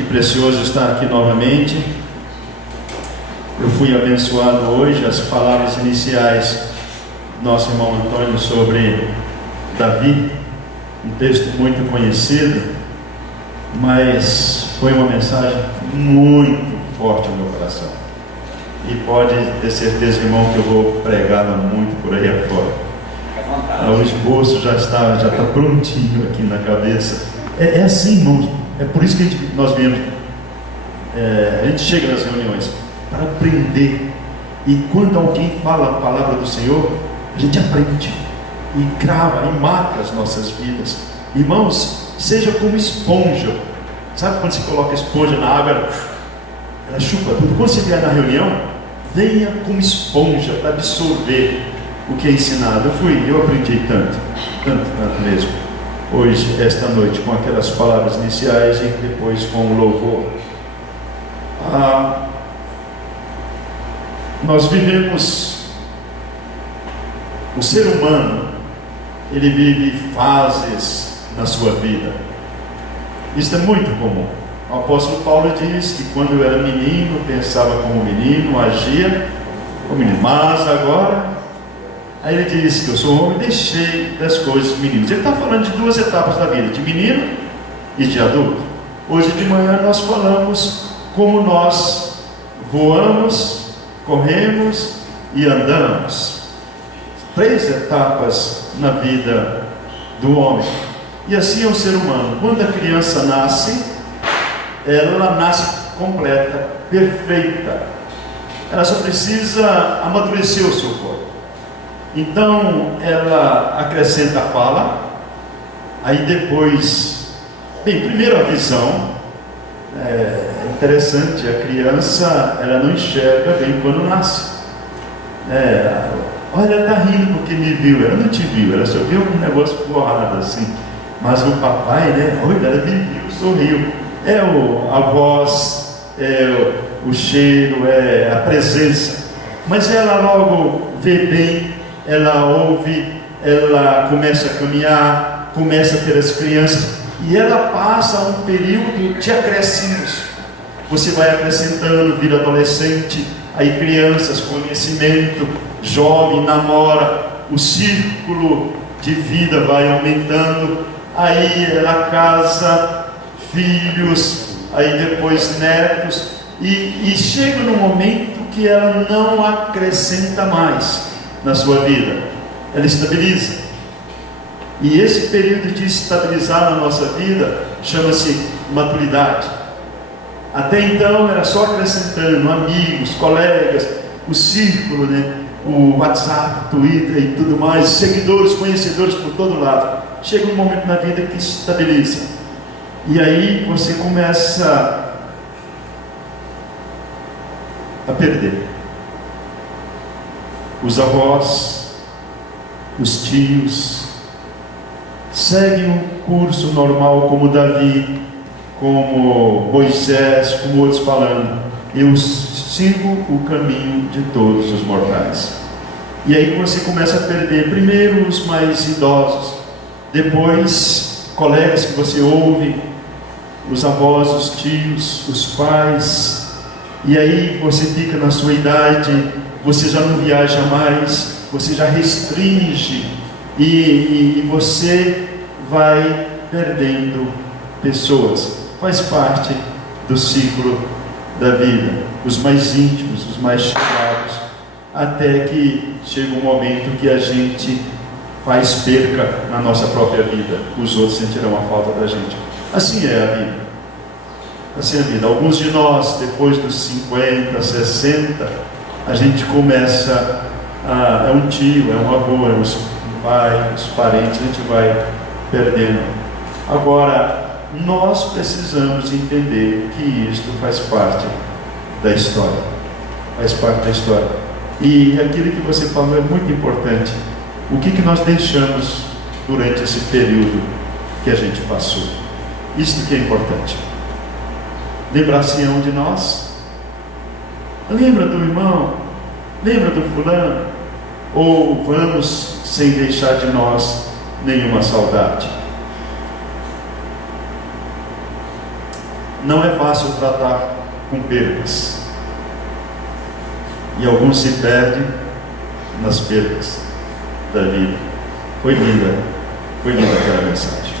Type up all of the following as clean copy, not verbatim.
Que precioso estar aqui novamente. Eu fui abençoado hoje. As palavras iniciais do nosso irmão Antônio sobre Davi, um texto muito conhecido, mas foi uma mensagem muito forte no meu coração. E pode ter certeza, irmão, que eu vou pregá-la muito por aí afora. O esboço já está prontinho aqui na cabeça. É assim, irmãos. É por isso que nós viemos. A gente chega nas reuniões para aprender. E quando alguém fala a palavra do Senhor, a gente aprende e grava e marca as nossas vidas. Irmãos, seja como esponja. Sabe quando você coloca a esponja na água, ela chupa tudo? Quando você vier na reunião, venha como esponja para absorver o que é ensinado. Eu aprendi tanto mesmo hoje, esta noite, com aquelas palavras iniciais e depois com o louvor. Nós vivemos, o ser humano, ele vive fases na sua vida. Isso é muito comum. O apóstolo Paulo diz que quando eu era menino, pensava como menino, agia como menino, mas agora... Aí ele diz que eu sou homem e deixei das coisas meninos. Ele está falando de duas etapas da vida, de menino e de adulto. Hoje de manhã nós falamos como nós voamos, corremos e andamos. 3 etapas na vida do homem. E assim é o ser humano. Quando a criança nasce, ela nasce completa, perfeita. Ela só precisa amadurecer o seu corpo. Então ela acrescenta a fala, aí depois, primeiro a visão. É interessante, a criança, ela não enxerga bem quando nasce. Olha, ela está rindo porque me viu. Ela não te viu, ela só viu um negócio borrado assim. Mas o papai, olha, ela me viu, sorriu. A voz, o cheiro, a presença. Mas ela logo vê bem, ela ouve, ela começa a caminhar, começa a ter as crianças, e ela passa um período de acréscimos. Você vai acrescentando, vira adolescente, aí crianças, conhecimento, jovem, namora, o círculo de vida vai aumentando, aí ela casa, filhos, aí depois netos, e chega num momento que ela não acrescenta mais na sua vida, ela estabiliza. E esse período de estabilizar na nossa vida chama-se maturidade. Até então era só acrescentando amigos, colegas, o círculo, o WhatsApp, Twitter e tudo mais, seguidores, conhecedores por todo lado. Chega um momento na vida que estabiliza, e aí você começa a perder os avós, os tios, seguem um curso normal, como Davi, como Moisés, como outros falando, eu sigo o caminho de todos os mortais. E aí você começa a perder, primeiro os mais idosos, depois colegas que você ouve, os avós, os tios, os pais, e aí você fica na sua idade, você já não viaja mais, você já restringe, e você vai perdendo pessoas. Faz parte do ciclo da vida, os mais íntimos, os mais chegados, até que chega um momento que a gente faz perca na nossa própria vida, os outros sentirão a falta da gente. Assim é a vida. Assim é a vida. Alguns de nós, depois dos 50, 60, a gente começa é um tio, é um avô, é um pai, os parentes, a gente vai perdendo. Agora, nós precisamos entender que isto faz parte da história. Faz parte da história. E aquilo que você falou é muito importante. O que nós deixamos durante esse período que a gente passou? Isso que é importante. Lembrar-se de nós. Lembra do irmão? Lembra do fulano? Ou vamos sem deixar de nós nenhuma saudade? não é fácil tratar com perdas. E alguns se perdem nas perdas da vida. Foi linda aquela mensagem.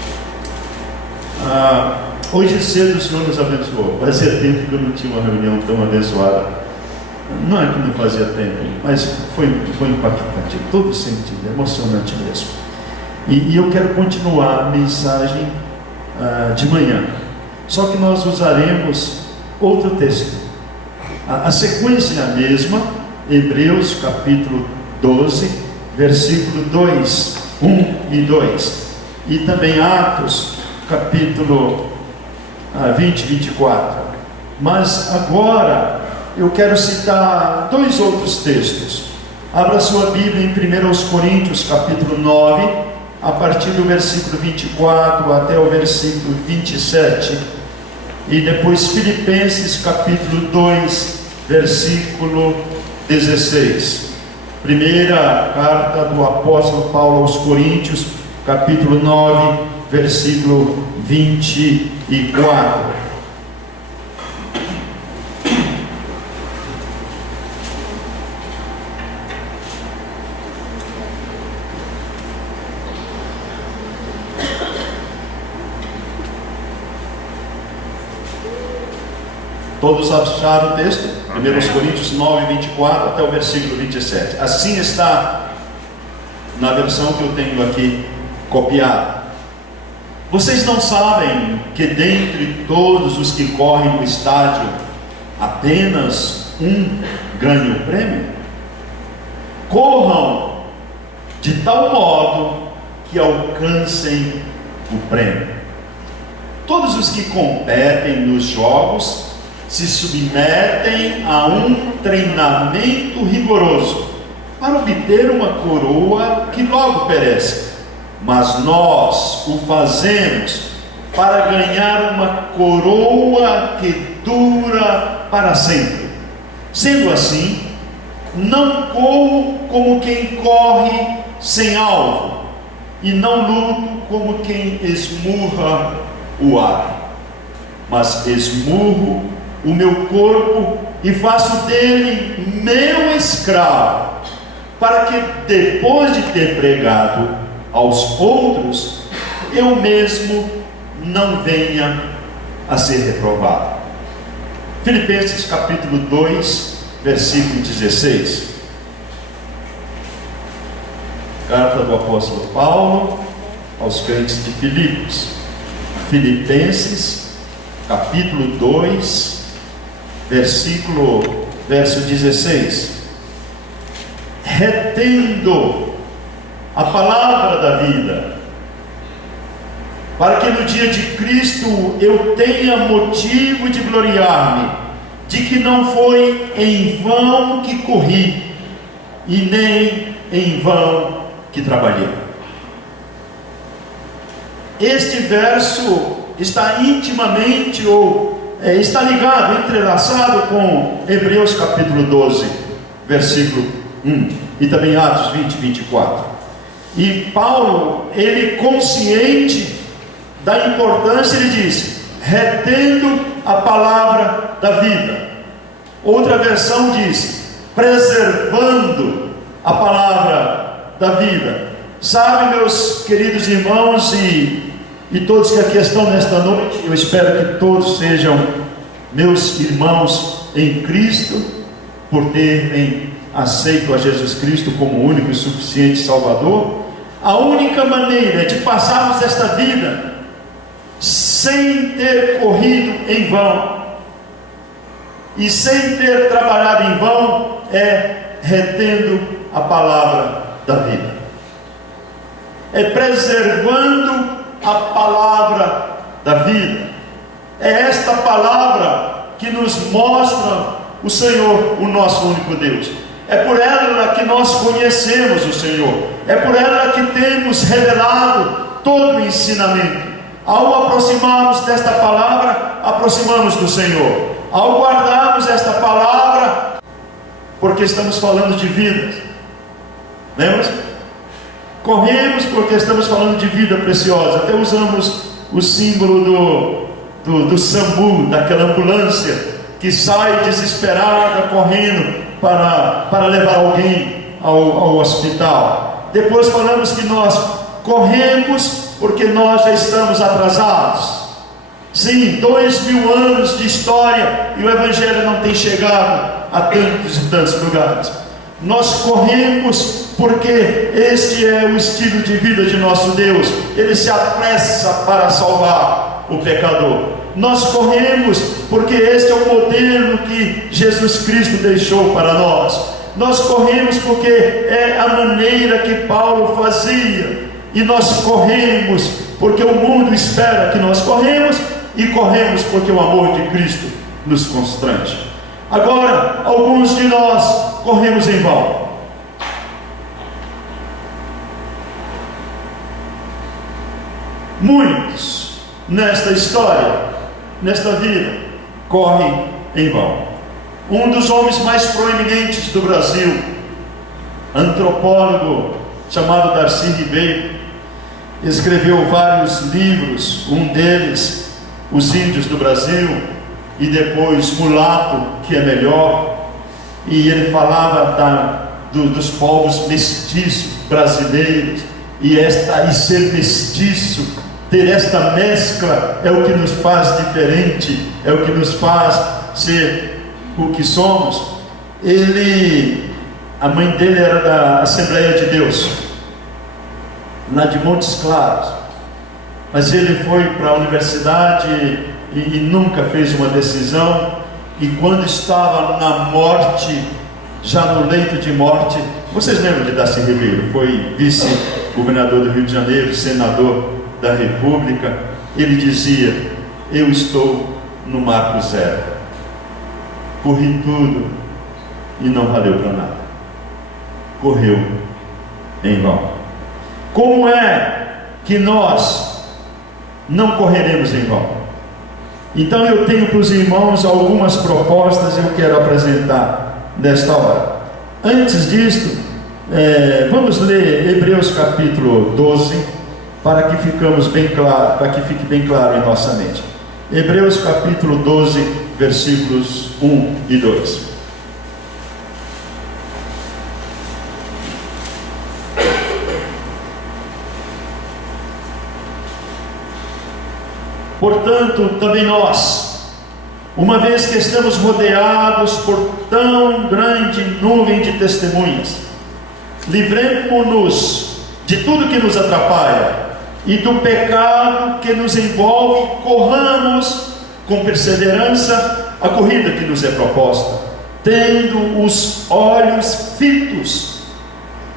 Hoje cedo o Senhor nos abençoou. Fazia tempo que eu não tinha uma reunião tão abençoada. Não é que não fazia tempo, mas foi impactante, em todo sentido, emocionante mesmo. E eu quero continuar a mensagem de manhã. Só que nós usaremos outro texto. A sequência é a mesma, Hebreus capítulo 12, versículo 2, 1 e 2. E também Atos capítulo 20 e 24. Mas agora eu quero citar dois outros textos. Abra sua Bíblia em 1 Coríntios capítulo 9, a partir do versículo 24 até o versículo 27. E depois Filipenses capítulo 2, versículo 16. Primeira carta do apóstolo Paulo aos Coríntios, capítulo 9, versículo 24. Todos acharam o texto? 1 Coríntios 9, 24 até o versículo 27. Assim está na versão que eu tenho aqui copiada. Vocês não sabem que dentre todos os que correm no estádio, apenas um ganha o prêmio? Corram de tal modo que alcancem o prêmio. Todos os que competem nos jogos se submetem a um treinamento rigoroso para obter uma coroa que logo perece, mas nós o fazemos para ganhar uma coroa que dura para sempre. Sendo assim, não corro como quem corre sem alvo, e não luto como quem esmurra o ar, mas esmurro o meu corpo e faço dele meu escravo, para que depois de ter pregado aos outros, eu mesmo não venha a ser reprovado. Filipenses capítulo 2, versículo 16. Carta do apóstolo Paulo aos crentes de Filipos. Filipenses capítulo 2, verso 16. Retendo a palavra da vida, para que no dia de Cristo eu tenha motivo de gloriar-me, de que não foi em vão que corri, e nem em vão que trabalhei. Este verso está intimamente está ligado, entrelaçado com Hebreus capítulo 12, versículo 1, e também Atos 20, 24. E Paulo, ele consciente da importância, ele diz: retendo a palavra da vida. Outra versão diz: preservando a palavra da vida. Sabe, meus queridos irmãos e todos que aqui estão nesta noite, eu espero que todos sejam meus irmãos em Cristo, por terem aceito a Jesus Cristo como único e suficiente Salvador. A única maneira de passarmos esta vida sem ter corrido em vão e sem ter trabalhado em vão é retendo a palavra da vida, é preservando a palavra da vida. É esta palavra que nos mostra o Senhor, o nosso único Deus. É por ela que nós conhecemos o Senhor, é por ela que temos revelado todo o ensinamento. Ao aproximarmos desta palavra, aproximamos do Senhor. Ao guardarmos esta palavra, porque estamos falando de vidas, lembra-se? Corremos porque estamos falando de vida preciosa. Até usamos o símbolo do SAMU, daquela ambulância que sai desesperada, correndo para levar alguém ao hospital. Depois falamos que nós corremos porque nós já estamos atrasados. Sim, 2000 anos de história e o Evangelho não tem chegado a tantos e tantos lugares. Nós corremos porque este é o estilo de vida de nosso Deus. Ele se apressa para salvar o pecador. Nós corremos porque este é o modelo que Jesus Cristo deixou para nós. Nós corremos porque é a maneira que Paulo fazia. E nós corremos porque o mundo espera que nós corremos, e corremos porque o amor de Cristo nos constrange. Agora, alguns de nós corremos em vão. Muitos nesta história, nesta vida, correm em vão. Um dos homens mais proeminentes do Brasil, antropólogo chamado Darcy Ribeiro, escreveu vários livros, um deles, Os Índios do Brasil, e depois Mulato, que é melhor, e ele falava dos povos mestiços brasileiros, e ser mestiço, ter esta mescla, é o que nos faz diferente, é o que nos faz ser o que somos. A mãe dele era da Assembleia de Deus, lá de Montes Claros, mas ele foi para a universidade e nunca fez uma decisão, e quando estava na morte, já no leito de morte, vocês lembram de Darcy Ribeiro? Foi vice-governador do Rio de Janeiro, senador da República. Ele dizia: eu estou no marco zero, corri tudo e não valeu para nada, correu em vão. Como é que nós não correremos em vão? Então eu tenho para os irmãos algumas propostas e eu quero apresentar nesta hora. Antes disto, vamos ler Hebreus capítulo 12, para que fique bem claro em nossa mente. Hebreus capítulo 12, versículos 1 e 2. Portanto, também nós, uma vez que estamos rodeados por tão grande nuvem de testemunhas, livremos-nos de tudo que nos atrapalha e do pecado que nos envolve, corramos com perseverança a corrida que nos é proposta, tendo os olhos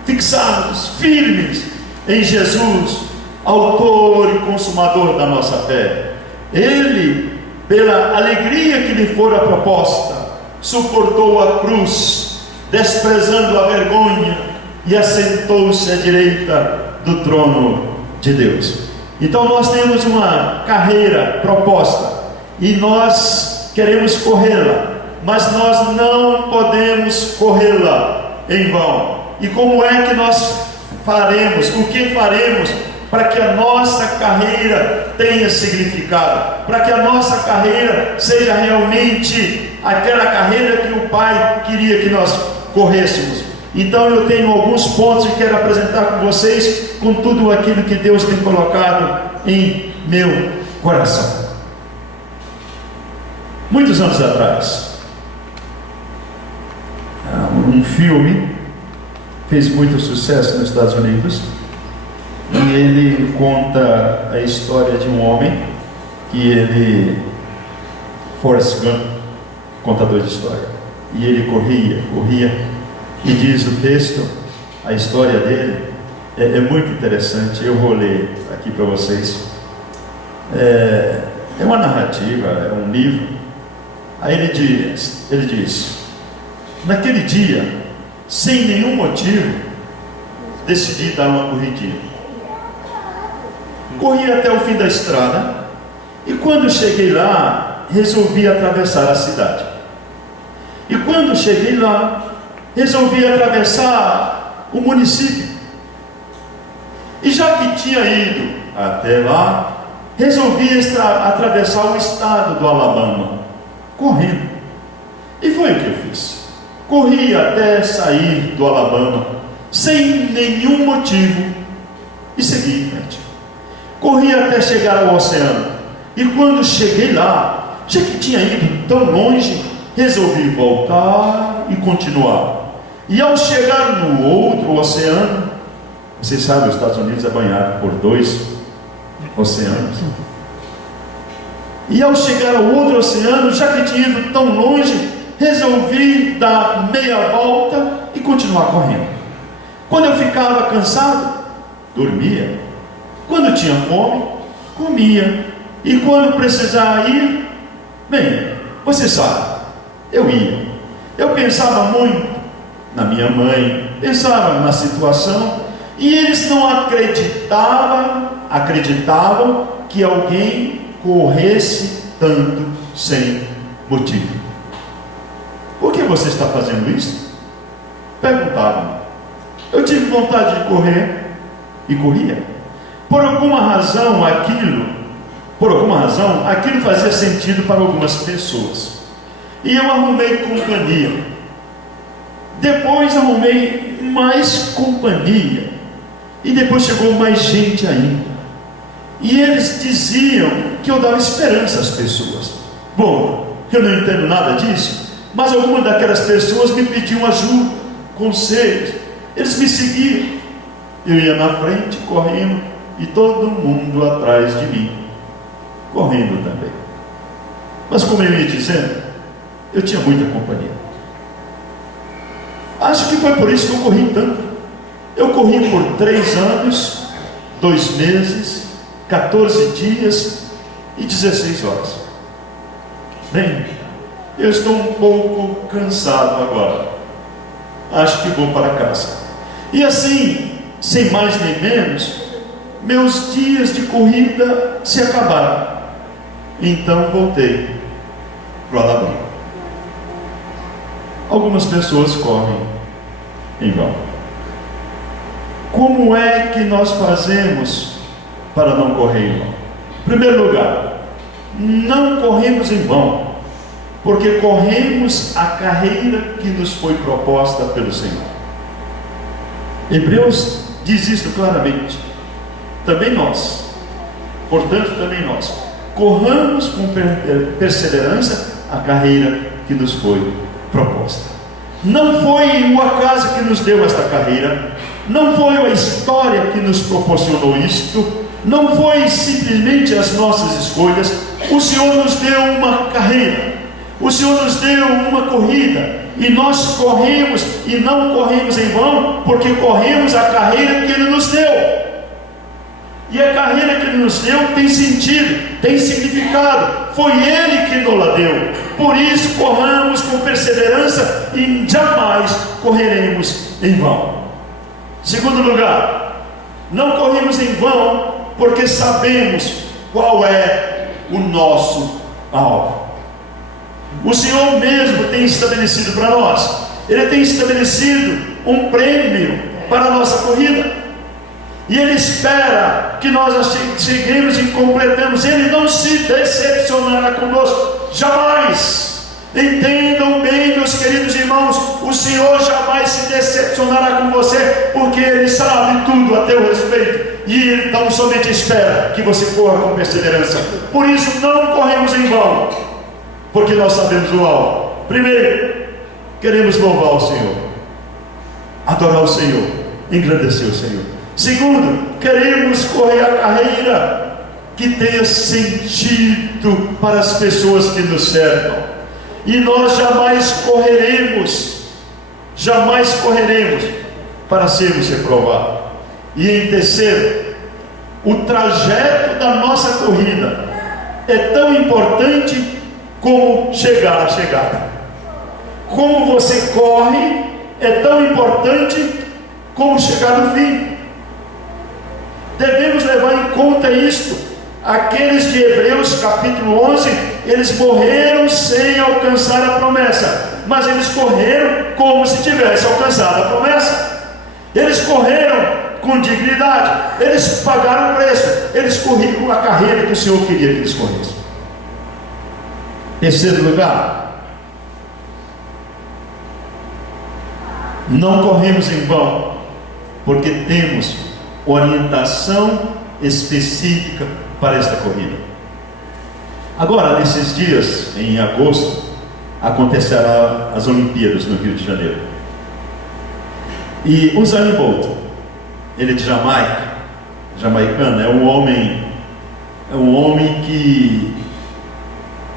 fixados, firmes em Jesus, autor e consumador da nossa fé. Ele, pela alegria que lhe fora proposta, suportou a cruz, desprezando a vergonha, e assentou-se à direita do trono de Deus. Então nós temos uma carreira proposta e nós queremos corrê-la, mas nós não podemos corrê-la em vão. E como é que nós faremos? O que faremos para que a nossa carreira tenha significado, para que a nossa carreira seja realmente aquela carreira que o Pai queria que nós corrêssemos? Então eu tenho alguns pontos que quero apresentar com vocês, com tudo aquilo que Deus tem colocado em meu coração. Muitos anos atrás, um filme fez muito sucesso nos Estados Unidos, e ele conta a história de um homem que Forrest Gump, contador de história, e ele corria, e diz o texto, a história dele é muito interessante. Eu vou ler aqui para vocês. É uma narrativa, é um livro. Aí ele diz: naquele dia, sem nenhum motivo, decidi dar uma corridinha. Corri até o fim da estrada, e quando cheguei lá, resolvi atravessar a cidade. E quando cheguei lá, resolvi atravessar o município. E já que tinha ido até lá, resolvi atravessar o estado do Alabama, correndo. E foi o que eu fiz. Corri até sair do Alabama, sem nenhum motivo, e segui em frente. Corri até chegar ao oceano, e quando cheguei lá, já que tinha ido tão longe, resolvi voltar e continuar. E ao chegar no outro oceano, vocês sabem, os Estados Unidos é banhado por 2 oceanos. E ao chegar ao outro oceano, já que tinha ido tão longe, resolvi dar meia volta e continuar correndo. Quando eu ficava cansado, dormia. Quando tinha fome, comia. E quando precisava ir, bem, você sabe, eu ia. Eu pensava muito na minha mãe, pensava na situação, e eles não acreditavam que alguém corresse tanto sem motivo. Por que você está fazendo isso? Perguntavam. Eu tive vontade de correr e corria. Por alguma razão aquilo fazia sentido para algumas pessoas. E eu arrumei companhia. Depois arrumei mais companhia. E depois chegou mais gente ainda. E eles diziam que eu dava esperança às pessoas. Bom, eu não entendo nada disso, mas algumas daquelas pessoas me pediam ajuda, conselhos. Eles me seguiam. Eu ia na frente, correndo, e todo mundo atrás de mim, correndo também. Mas como eu ia dizendo, eu tinha muita companhia. Acho que foi por isso que eu corri tanto. Eu corri por 3 anos, 2 meses, 14 dias e 16 horas. Bem, eu estou um pouco cansado agora. Acho que vou para casa. E assim, sem mais nem menos, meus dias de corrida se acabaram. Então voltei para o Alabama. Algumas pessoas correm em vão. Como é que nós fazemos para não correr em vão? Em primeiro lugar, não corremos em vão, porque corremos a carreira que nos foi proposta pelo Senhor. Hebreus diz isto claramente. Também nós, portanto também nós, corramos com perseverança a carreira que nos foi proposta. Não foi o acaso que nos deu esta carreira, não foi a história que nos proporcionou isto, não foi simplesmente as nossas escolhas. O Senhor nos deu uma carreira, o Senhor nos deu uma corrida, e nós corremos e não corremos em vão, porque corremos a carreira que Ele nos deu. E a carreira que Ele nos deu tem sentido, tem significado. Foi Ele que nos a deu. Por isso corramos com perseverança e jamais correremos em vão. Segundo lugar, não corremos em vão porque sabemos qual é o nosso alvo. O Senhor mesmo tem estabelecido para nós. Ele tem estabelecido um prêmio para a nossa corrida. E Ele espera que nós cheguemos e completemos. Ele não se decepcionará conosco, jamais. Entendam bem, meus queridos irmãos, o Senhor jamais se decepcionará com você, porque Ele sabe tudo a teu respeito, e Ele então somente espera que você corra com perseverança. Por isso não corremos em vão, porque nós sabemos o alvo. Primeiro, queremos louvar o Senhor, adorar o Senhor, engrandecer o Senhor. Segundo, queremos correr a carreira que tenha sentido para as pessoas que nos cercam. E nós jamais correremos para sermos reprovados. E em terceiro, o trajeto da nossa corrida é tão importante como chegar à chegada. Como você corre é tão importante como chegar no fim. Devemos levar em conta isto. Aqueles de Hebreus capítulo 11, eles morreram sem alcançar a promessa, mas eles correram como se tivessem alcançado a promessa. Eles correram com dignidade. Eles pagaram o preço, eles corriam a carreira que o Senhor queria que eles corressem. Terceiro lugar, não corremos em vão, porque temos orientação específica para esta corrida. Agora, nesses dias, em agosto, acontecerá as Olimpíadas no Rio de Janeiro. E o Usain Bolt, ele é de Jamaica, jamaicano, é um homem que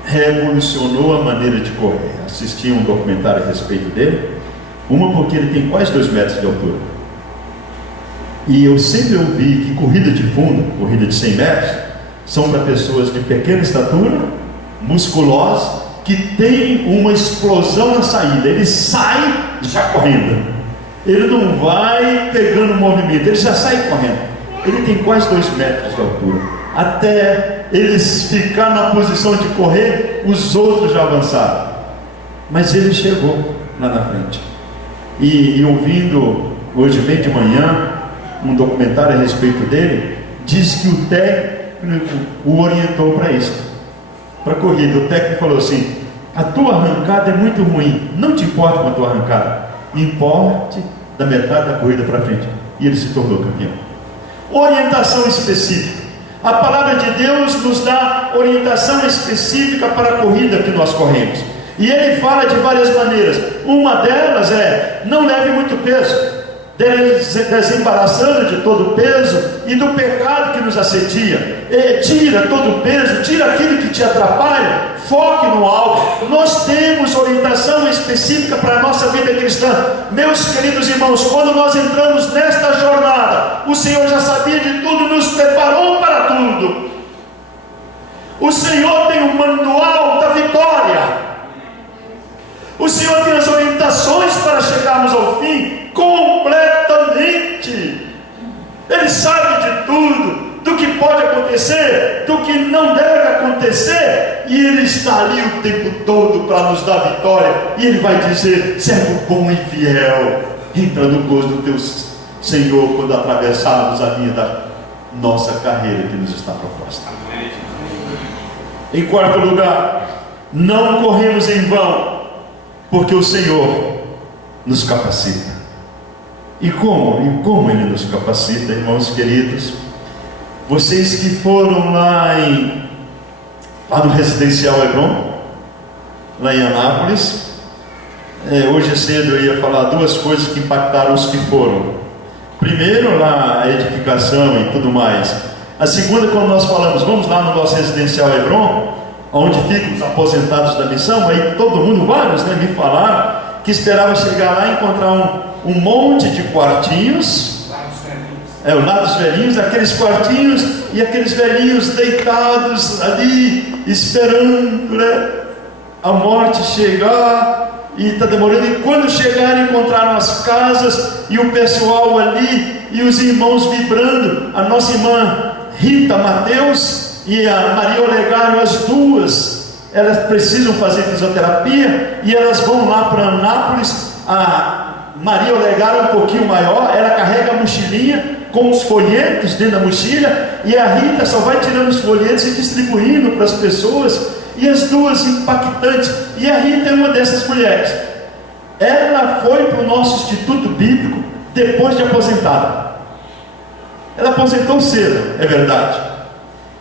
revolucionou a maneira de correr. Assisti um documentário a respeito dele, porque ele tem quase 2 metros de altura. E eu sempre ouvi que corrida de fundo, corrida de 100 metros, são para pessoas de pequena estatura, musculosas, que têm uma explosão na saída. Ele sai já correndo, ele não vai pegando movimento, ele já sai correndo. Ele tem quase 2 metros de altura. Até eles ficar na posição de correr, os outros já avançaram, mas ele chegou lá na frente. E ouvindo hoje bem de manhã um documentário a respeito dele, diz que o técnico o orientou para isso, para a corrida. O técnico falou assim: a tua arrancada é muito ruim, não te importa com a tua arrancada, importe da metade da corrida para frente. E ele se tornou campeão. Orientação específica. A palavra de Deus nos dá orientação específica para a corrida que nós corremos. E ele fala de várias maneiras. Uma delas é: não leve muito peso, desembaraçando de todo o peso e do pecado que nos assedia. Tira todo o peso, tira aquilo que te atrapalha, foque no alvo. Nós temos orientação específica para a nossa vida cristã. Meus queridos irmãos, quando nós entramos nesta jornada, o Senhor já sabia de tudo, nos preparou para tudo. O Senhor tem o manual da vitória. O Senhor tem as orientações para chegarmos ao fim completamente. Ele sabe de tudo, do que pode acontecer, do que não deve acontecer, e Ele está ali o tempo todo para nos dar vitória. E Ele vai dizer: servo bom e fiel, entra no gozo do teu Senhor quando atravessarmos a linha da nossa carreira que nos está proposta. Em quarto lugar, não corremos em vão, porque o Senhor nos capacita. E como Ele nos capacita, irmãos queridos? Vocês que foram lá no Residencial Hebron, lá em Anápolis, hoje cedo eu ia falar 2 coisas que impactaram os que foram. Primeiro, lá a edificação e tudo mais. A segunda, quando nós falamos, vamos lá no nosso Residencial Hebron, onde ficam os aposentados da missão. Aí todo mundo, vários, me falaram que esperava chegar lá e encontrar um monte de quartinhos, o lado dos velhinhos, aqueles quartinhos e aqueles velhinhos deitados ali, esperando a morte chegar, e está demorando. E quando chegaram, encontraram as casas e o pessoal ali, e os irmãos vibrando. A nossa irmã Rita Mateus e a Maria Olegário, as duas, elas precisam fazer fisioterapia, e elas vão lá para Anápolis. A Maria Olegário é um pouquinho maior, ela carrega a mochilinha com os folhetos dentro da mochila, e a Rita só vai tirando os folhetos e distribuindo para as pessoas, e as duas impactantes. E a Rita é uma dessas mulheres. Ela foi para o nosso Instituto Bíblico depois de aposentada. Ela aposentou cedo, é verdade.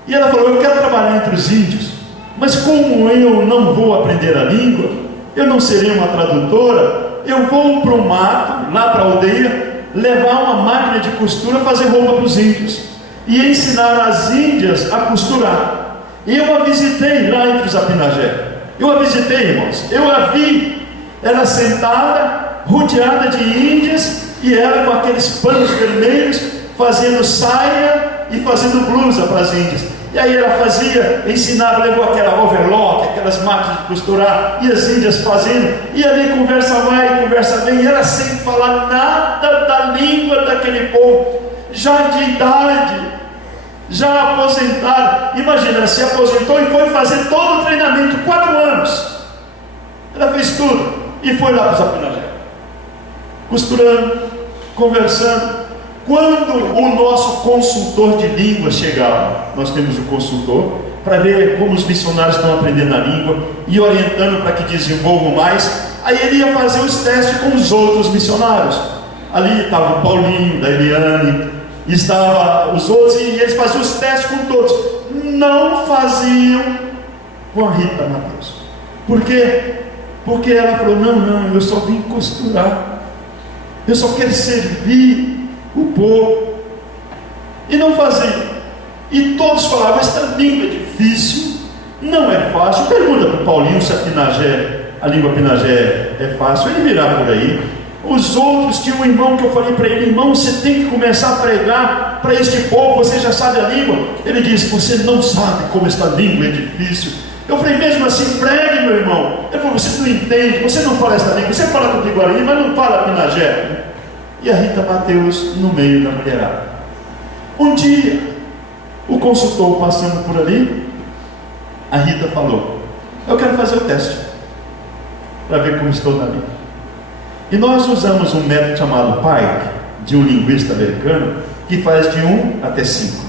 E ela falou: eu quero trabalhar entre os índios, mas como eu não vou aprender a língua, eu não serei uma tradutora, eu vou para o mato, lá para a aldeia, levar uma máquina de costura, fazer roupa para os índios e ensinar as índias a costurar. E eu a visitei lá entre os Apinagé. Eu a visitei, irmãos. Eu a vi, ela sentada, rodeada de índias, e ela com aqueles panos vermelhos, fazendo saia e fazendo blusa para as índias. E aí ela fazia, ensinava, levou aquela overlock, aquelas máquinas de costurar, e as índias fazendo, e ali conversa vai, conversa vem, e ela sem falar nada da língua daquele povo, já de idade, já aposentada. Imagina, ela se aposentou e foi fazer todo o treinamento, 4 anos. Ela fez tudo, e foi lá para os Apinagé, costurando, conversando. quando o nosso consultor de língua chegava, nós temos o consultor, para ver como os missionários estão aprendendo a língua e orientando para que desenvolvam mais. Aí ele ia fazer os testes com os outros missionários. Ali estava o Paulinho, da Eliane, estava os outros, e eles faziam os testes com todos. Não faziam com a Rita Mateus. Por quê? Porque ela falou: não, eu só vim costurar, eu só quero servir o povo. E não fazia. E todos falavam: esta língua é difícil, não é fácil. Pergunta para o Paulinho se a língua pinagé é fácil. Ele virá por aí. Os outros, tinha um irmão que eu falei para ele: irmão, você tem que começar a pregar para este povo, você já sabe a língua. Ele disse: você não sabe como esta língua é difícil. Eu falei: mesmo assim, pregue, meu irmão. Ele falou: você não entende, você não fala esta língua, você fala com o Guarani, mas não fala pinagé. E a Rita Mateus no meio da mulherada. Um dia, o consultor passando por ali, a Rita falou: eu quero fazer o teste para ver como estou na língua. E nós usamos um método chamado Pike, de um linguista americano, que faz de 1 até 5.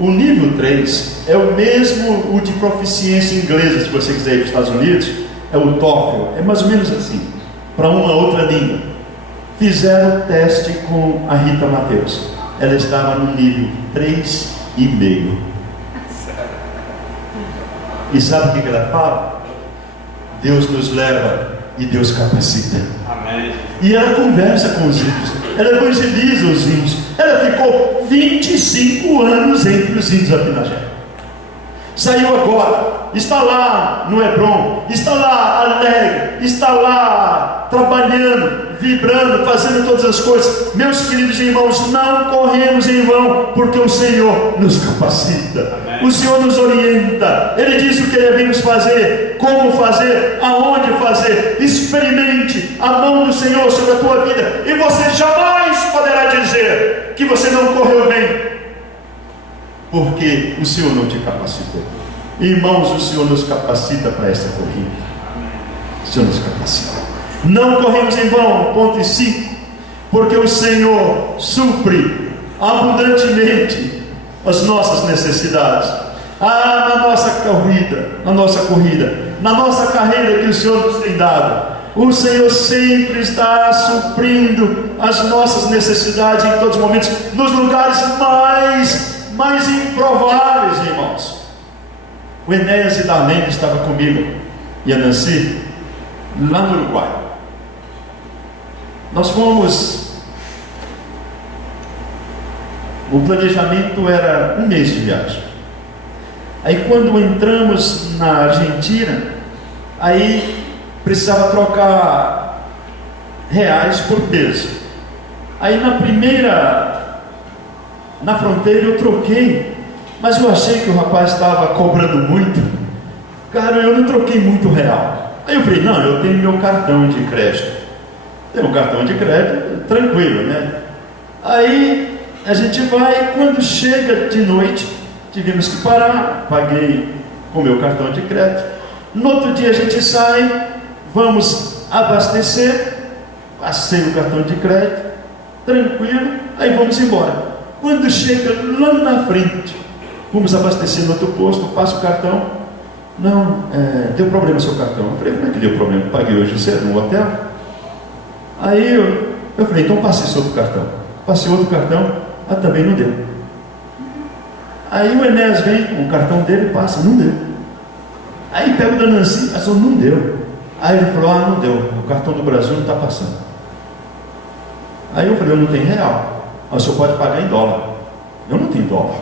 O nível 3 é o mesmo o de proficiência inglesa, se você quiser ir para os Estados Unidos, é o TOEFL, é mais ou menos assim, para uma outra língua. Fizeram o teste com a Rita Mateus. Ela estava no nível 3,5. E sabe o que ela fala? Deus nos leva e Deus capacita. Amém. E ela conversa com os índios, ela evangeliza os índios. Ela ficou 25 anos entre os índios da Pinagé. Saiu agora, está lá no Hebron, está lá alegre, está lá trabalhando, vibrando, fazendo todas as coisas. Meus queridos irmãos, não corremos em vão, porque o Senhor nos capacita. Amém. O Senhor nos orienta. Ele diz o que devemos fazer, como fazer, aonde fazer. Experimente a mão do Senhor sobre a tua vida, e você jamais poderá dizer que você não correu bem, porque o Senhor não te capacitou. Irmãos, o Senhor nos capacita para essa corrida. O Senhor nos capacita. Não corremos em vão, ponto 5, porque o Senhor supre abundantemente as nossas necessidades. Na nossa corrida, na nossa carreira que o Senhor nos tem dado, o Senhor sempre está suprindo as nossas necessidades em todos os momentos, nos lugares mais improváveis, irmãos. O Enéas e Darlene estavam comigo, e a Nancy, lá no Uruguai. Nós fomos, o planejamento era 1 mês de viagem. Aí quando entramos na Argentina, aí precisava trocar reais por peso. Aí na fronteira eu troquei, mas eu achei que o rapaz estava cobrando muito. Cara, eu não troquei muito real. Aí eu falei: não, eu tenho meu cartão de crédito. Tem um cartão de crédito, tranquilo, né? Aí a gente vai, quando chega de noite, tivemos que parar, paguei com meu cartão de crédito. No outro dia a gente sai, vamos abastecer, passei o cartão de crédito, tranquilo, aí vamos embora. Quando chega lá na frente, vamos abastecer no outro posto, passo o cartão. Não, deu problema o seu cartão. Eu falei: como é que deu problema? Paguei hoje cedo no hotel. Aí eu falei: então passe esse outro cartão. Passei outro cartão, também não deu. Aí o Enéas vem com o cartão dele, passa, não deu. Aí pega o da Nancy, passou, não deu. Aí ele falou: não deu, o cartão do Brasil não está passando. Aí eu falei: eu não tenho real. O senhor pode pagar em dólar. Eu não tenho dólar.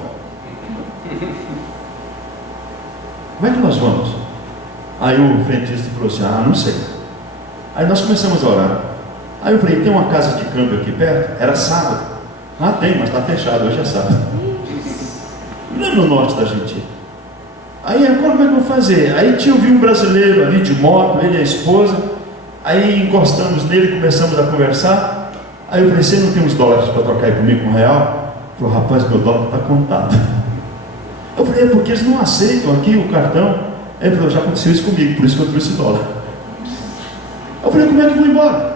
Como é que nós vamos? Aí o frentista falou assim: não sei. Aí nós começamos a orar. Aí eu falei: tem uma casa de câmbio aqui perto? Era sábado. Tem, mas está fechado, hoje é sábado. Lá no norte da Argentina. Aí agora como é que eu vou fazer? Aí eu vi um brasileiro ali de moto, ele e a esposa. Aí encostamos nele, começamos a conversar. Aí eu falei: você não tem uns dólares para trocar aí comigo com real? Ele falou: rapaz, meu dólar está contado. Eu falei: porque eles não aceitam aqui o cartão. Aí ele falou: já aconteceu isso comigo, por isso que eu trouxe dólar. Eu falei: como é que eu vou embora?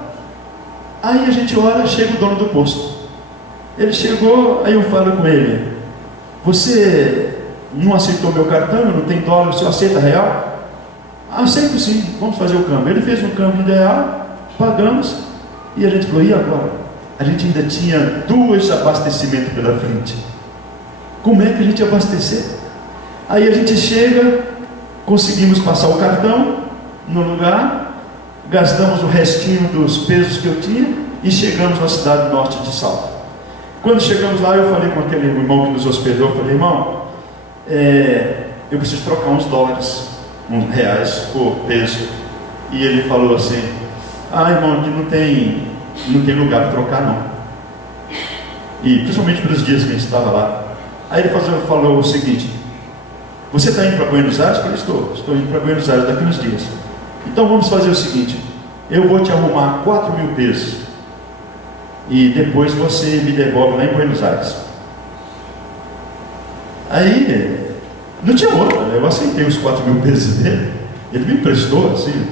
Aí a gente ora, chega o dono do posto. Ele chegou, aí eu falo com ele: você não aceitou meu cartão, não tem dólar, você aceita real? Aceito sim, vamos fazer o câmbio. Ele fez um câmbio ideal, pagamos, e a gente falou: e agora? A gente ainda tinha 2 abastecimentos pela frente. Como é que a gente ia abastecer? Aí a gente chega, conseguimos passar o cartão no lugar, gastamos o restinho dos pesos que eu tinha e chegamos na cidade norte de Salto. Quando chegamos lá, eu falei com aquele irmão que nos hospedou, eu falei: irmão, eu preciso trocar uns dólares, uns reais por peso. E ele falou assim: irmão, aqui não tem lugar para trocar não. E principalmente pelos dias que a gente estava lá. Aí ele falou o seguinte: você está indo para Buenos Aires? Eu falei: estou indo para Buenos Aires daqui uns dias. Então vamos fazer o seguinte: eu vou te arrumar 4.000 pesos e depois você me devolve lá em Buenos Aires. Aí não tinha outra, eu aceitei os 4.000 pesos dele. Ele me emprestou assim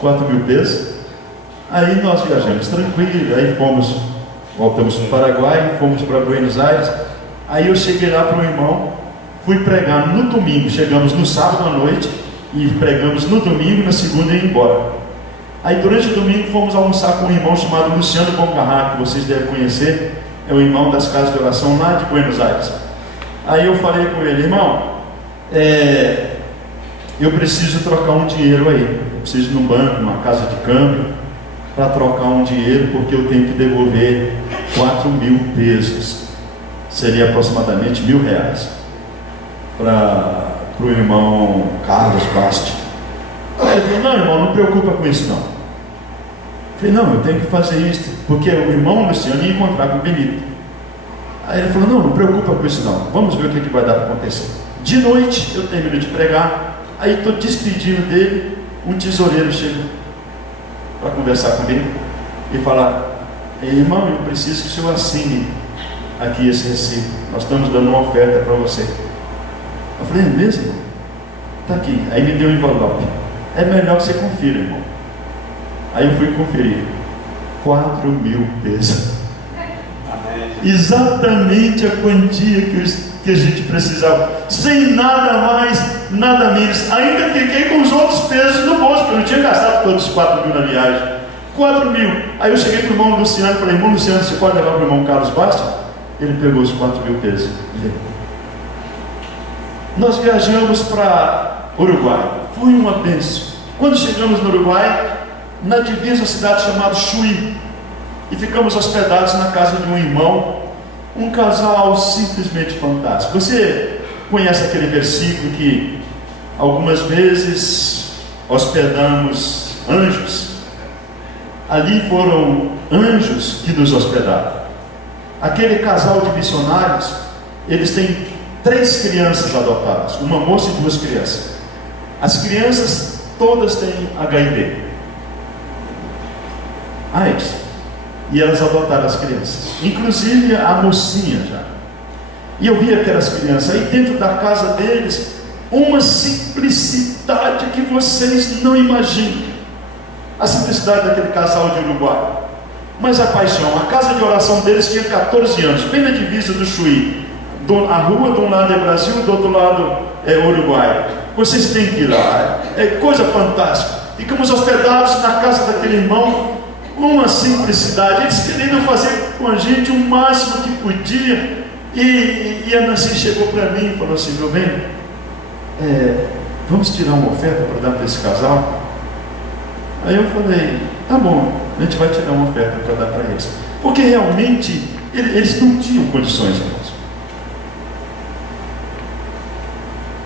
4.000 pesos. Aí nós viajamos tranquilo, aí voltamos para o Paraguai, fomos para Buenos Aires. Aí eu cheguei lá para o irmão, fui pregar no domingo, chegamos no sábado à noite e pregamos no domingo, na segunda ia embora. Aí durante o domingo fomos almoçar com um irmão chamado Luciano Boncarrá, que vocês devem conhecer, é o irmão das casas de oração lá de Buenos Aires. Aí eu falei com ele: irmão, eu preciso trocar um dinheiro aí, eu preciso ir num banco, numa casa de câmbio, para trocar um dinheiro, porque eu tenho que devolver 4.000 pesos, seria aproximadamente R$1.000, para o irmão Carlos Basti. Aí ele falou: não, irmão, não preocupa com isso não. Eu falei: não, eu tenho que fazer isso, porque o irmão Luciano ia encontrar com o Benito. Aí ele falou: não preocupa com isso não, vamos ver o que vai dar para acontecer. De noite, eu termino de pregar, aí estou despedindo dele, um tesoureiro chega para conversar comigo e falar: irmão, eu preciso que o senhor assine aqui esse recibo, nós estamos dando uma oferta para você. Eu falei: é mesmo? Está aqui. Aí me deu um envelope. É melhor que você confira, irmão. Aí eu fui conferir: 4.000 pesos. Exatamente a quantia que a gente precisava, sem nada mais, nada menos. Ainda fiquei com os outros pesos no bolso, porque eu não tinha gastado todos os 4.000 na viagem. 4.000. Aí eu cheguei para o irmão Luciano e falei: irmão Luciano, você pode levar para o irmão Carlos Basti? Ele pegou os 4.000 pesos. Nós viajamos para Uruguai, foi uma bênção. Quando chegamos no Uruguai, na divisa a cidade chamada Chuí, e ficamos hospedados na casa de um irmão, um casal simplesmente fantástico. Você conhece aquele versículo que algumas vezes hospedamos anjos? Ali foram anjos que nos hospedaram. Aquele casal de missionários, eles têm 3 crianças adotadas, uma moça e 2 crianças. As crianças todas têm HIV, AIDS, e elas adotaram as crianças, inclusive a mocinha já. E eu vi aquelas crianças aí dentro da casa deles, uma simplicidade que vocês não imaginam. A simplicidade daquele casal de Uruguai, mas a paixão. A casa de oração deles tinha 14 anos, bem na divisa do Chuí. A rua de um lado é Brasil, do outro lado é Uruguai. Vocês têm que ir lá, é coisa fantástica. Ficamos hospedados na casa daquele irmão, uma simplicidade. Eles queriam fazer com a gente o máximo que podia. E a Nancy chegou para mim e falou assim: meu bem, vamos tirar uma oferta para dar para esse casal? Aí eu falei: tá bom, a gente vai tirar uma oferta para dar para eles, porque realmente eles não tinham condições, irmãos.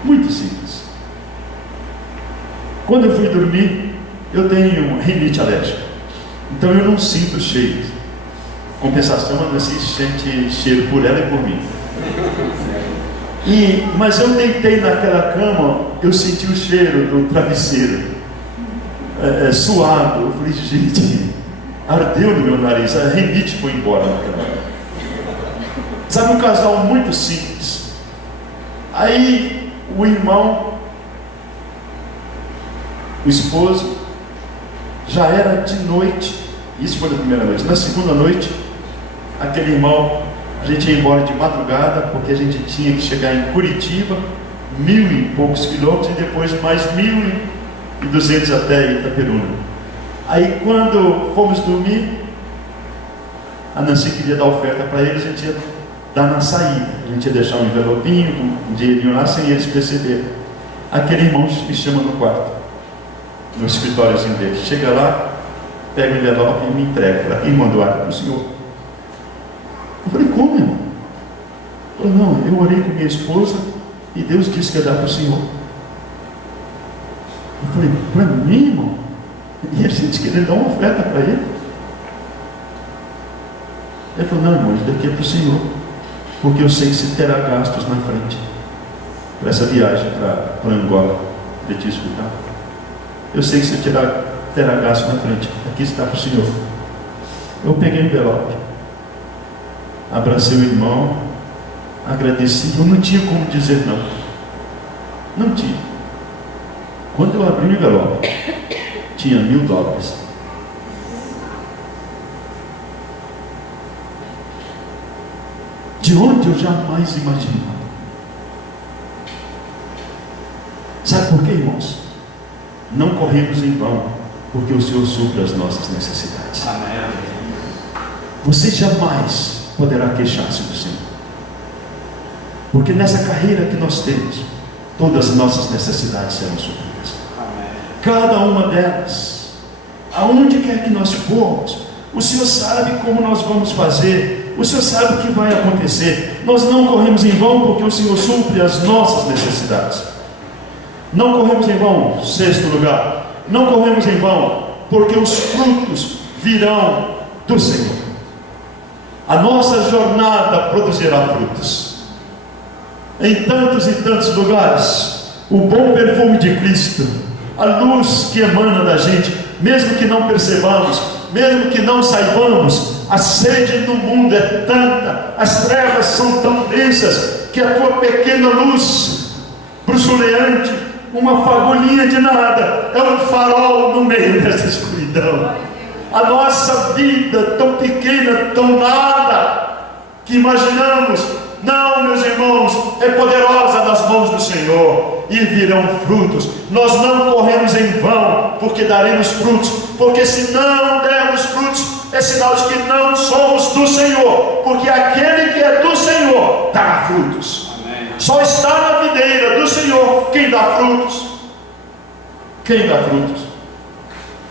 Muito simples. Quando eu fui dormir, eu tenho rinite alérgica, então eu não sinto cheiro. Compensação, a Nancy sente cheiro por ela e por mim. Mas eu deitei naquela cama, eu senti o cheiro do travesseiro, suado. Eu falei: gente, ardeu no meu nariz, a rinite foi embora naquela hora. Sabe, um casal muito simples. Aí o irmão, o esposo, já era de noite. Isso foi na primeira noite. Na segunda noite, aquele irmão A gente ia embora de madrugada, porque a gente tinha que chegar em Curitiba, 1.000 e poucos quilômetros, e depois mais 1.200 até Itaperuna. Aí quando fomos dormir, a Nancy queria dar oferta para eles, a gente ia dar na saída. A gente ia deixar um envelopinho, um dinheirinho lá, sem eles perceberem. Aquele irmão me chama no quarto, no escritóriozinho dele. Chega lá, pega o envelope e me entrega. Irmão Eduardo, para o senhor. Eu falei, como, irmão? Ele falou, não, eu orei com minha esposa e Deus disse que ia dar para o senhor. Eu falei, para mim, irmão? E a gente queria dar uma oferta para ele. Ele falou, não, irmão, isso daqui é para o senhor, porque eu sei que você terá gastos na frente para essa viagem para Angola, para te escutar. Eu sei que você terá gastos na frente. Aqui está para o senhor. Eu peguei o envelope, abracei o irmão, agradeci. Eu não tinha como dizer não. Não tinha. Quando eu abri o envelope, tinha $1.000. De onde eu jamais imaginava. Sabe por quê, irmãos? Não corremos em vão, porque o Senhor supre as nossas necessidades. Amém. Você jamais poderá queixar-se do Senhor, porque nessa carreira que nós temos, todas as nossas necessidades serão supridas. Amém. Cada uma delas, aonde quer que nós formos, o Senhor sabe como nós vamos fazer, o Senhor sabe o que vai acontecer. Nós não corremos em vão, porque o Senhor supre as nossas necessidades. Não corremos em vão, sexto lugar, não corremos em vão, porque os frutos virão do Senhor. A nossa jornada produzirá frutos. Em tantos e tantos lugares, o bom perfume de Cristo, a luz que emana da gente, mesmo que não percebamos, mesmo que não saibamos, a sede no mundo é tanta, as trevas são tão densas, que a tua pequena luz, bruxuleante, uma fagulhinha de nada, é um farol no meio dessa escuridão. A nossa vida tão pequena, tão nada, que imaginamos, não, meus irmãos, é poderosa nas mãos do Senhor, e virão frutos. Nós não corremos em vão, porque daremos frutos, porque se não dermos frutos, é sinal de que não somos do Senhor, porque aquele que é do Senhor dará frutos. Só está na videira do Senhor quem dá frutos. Quem dá frutos?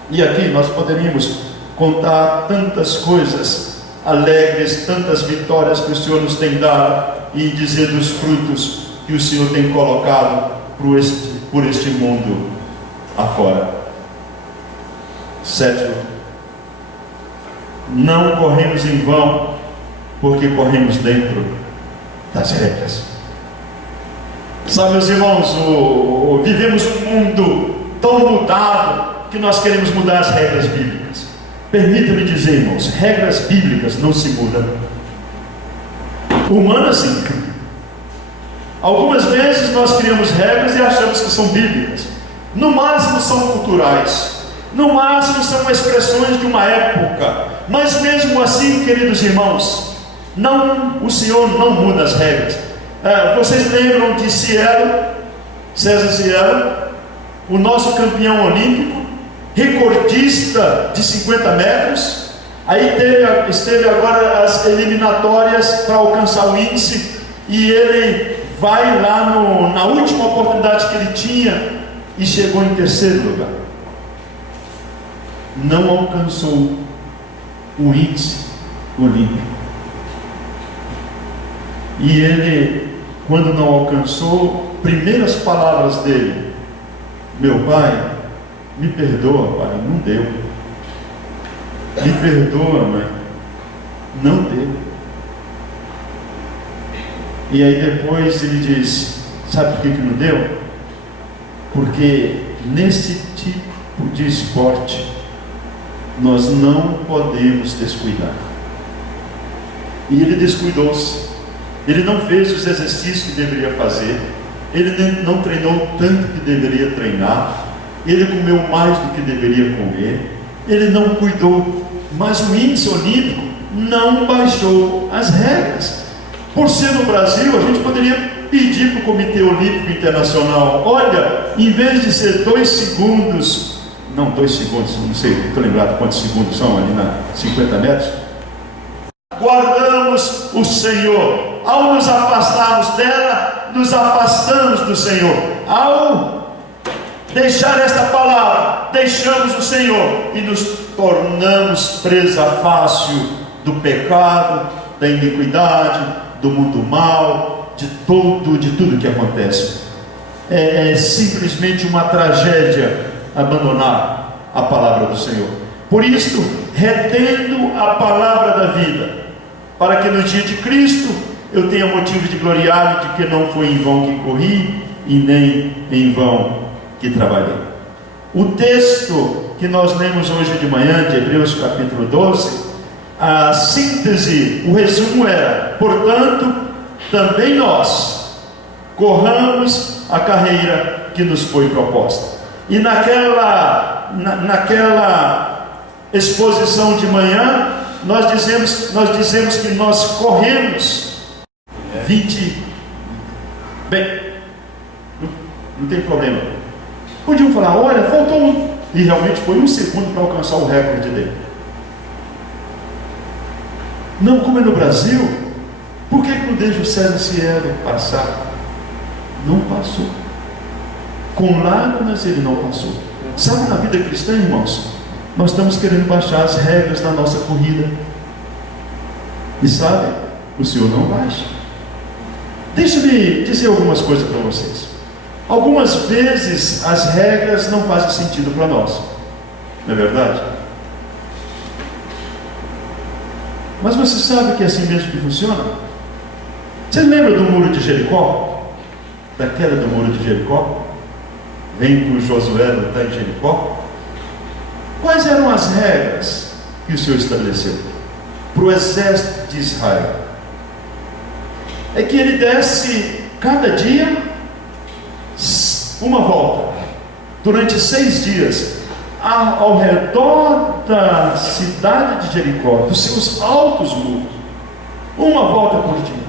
E aqui nós poderíamos contar tantas coisas alegres, tantas vitórias que o Senhor nos tem dado, e dizer dos frutos que o Senhor tem colocado por este mundo afora. Sétimo, não corremos em vão, porque corremos dentro das regras. Sabe, meus irmãos, vivemos um mundo tão mudado que nós queremos mudar as regras bíblicas. Permita-me dizer, irmãos, regras bíblicas não se mudam. Humanas, sim. Algumas vezes nós criamos regras e achamos que são bíblicas. No máximo são culturais. No máximo são expressões de uma época. Mas mesmo assim, queridos irmãos, o Senhor não muda as regras. Vocês lembram de César Cielo, o nosso campeão olímpico, recordista de 50 metros, aí esteve agora as eliminatórias para alcançar o índice, e ele vai lá na última oportunidade que ele tinha, e chegou em terceiro lugar. Não alcançou o índice olímpico. E ele, quando não alcançou, primeiras palavras dele: meu pai, me perdoa, pai, não deu. Me perdoa, mãe, não deu. E aí depois ele diz: sabe por que não deu? Porque nesse tipo de esporte nós não podemos descuidar. E ele descuidou-se. Ele não fez os exercícios que deveria fazer, ele não treinou tanto que deveria treinar, ele comeu mais do que deveria comer, ele não cuidou. Mas o índice olímpico não baixou as regras. Por ser no Brasil, a gente poderia pedir para o Comitê Olímpico Internacional: olha, em vez de ser 2 segundos, não 2 segundos, não sei, não estou lembrado quantos segundos são ali na 50 metros, guardamos o Senhor. Ao nos afastarmos dela, nos afastamos do Senhor. Ao deixar esta palavra, deixamos o Senhor e nos tornamos presa fácil do pecado, da iniquidade, do mundo mal, de tudo que acontece. É simplesmente uma tragédia abandonar a palavra do Senhor. Por isso, retendo a palavra da vida, para que no dia de Cristo eu tenha motivo de gloriar de que não foi em vão que corri e nem em vão que trabalhei. O texto que nós lemos hoje de manhã, de Hebreus capítulo 12, a síntese, o resumo era: portanto, também nós corramos a carreira que nos foi proposta. E naquela exposição de manhã, nós dizemos que nós corremos 20. Bem, não tem problema. Podiam falar: olha, faltou um. E realmente foi 1 segundo para alcançar o recorde dele. Não, como é no Brasil, por que não deixa o César Cielo passar? Não passou. Com lágrimas ele não passou. Sabe, na vida cristã, irmãos, nós estamos querendo baixar as regras da nossa corrida. E sabe, o Senhor não baixa. Deixa-me dizer algumas coisas para vocês. Algumas vezes as regras não fazem sentido para nós, não é verdade? Mas você sabe que é assim mesmo que funciona? Você lembra do muro de Jericó? Da queda do muro de Jericó? Vem com Josué lutar em Jericó? Quais eram as regras que o Senhor estabeleceu para o exército de Israel? É que ele desse cada dia uma volta, durante 6 dias, ao redor da cidade de Jericó, dos seus altos muros, uma volta por dia.